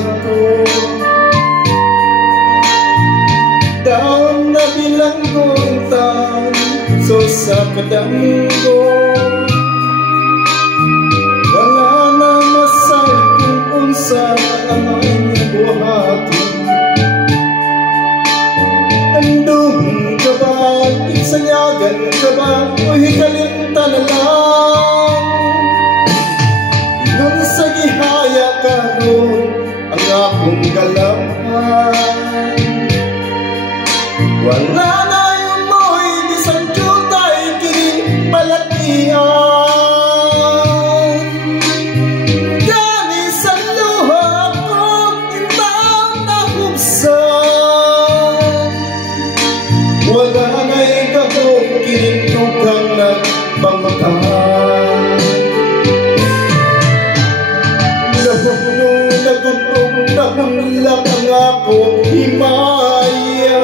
ako. Taon na bilanggo taon so sa kadanggo, wala na masay kung unsa ang aming buhati. Andung ka ba, iksanyagan ka ba, o hikalinta na lang? Nung sa gihaya karon ang akong galaman, wala na yung mo'y bisan jutay kining palatian. Gani sa luha ko intang nahubsan, wala na'y gahong kining tukang nagpamatan. Nagundong nahunlak ang akong himaya,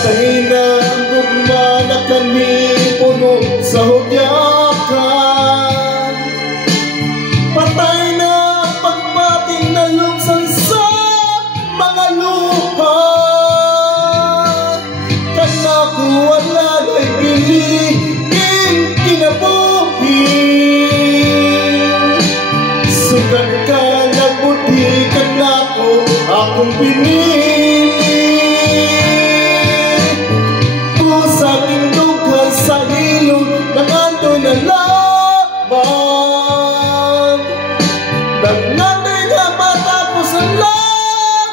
patay na ang gugma na kami puno sa hudyakan. Patay na ang pagbating na luksan sa mga lupa. Kana ko wala na'y bilihin kinabuhi. Sugat ka nagbuti ka na ko akong pinili. Sa hilong nangandoy na laban, nangandoy na matapos lang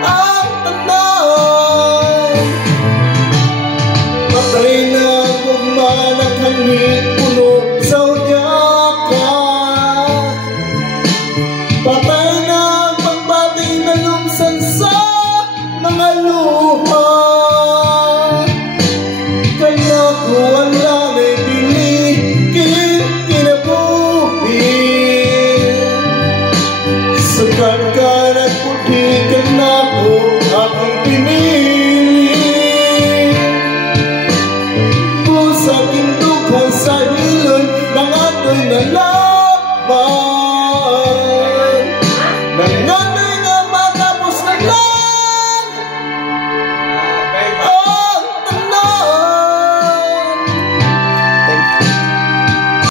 ang tanan. Patay na ang gugma na kami puno sa hudyakan. Patay na ang pagbating na lumsan sa mga luha. Wala na'y bilihin kinabuhi. Sukat ka nagputi ka na ko akong pinili. Kung sa kintukan sa hilon ng ako'y nalaban,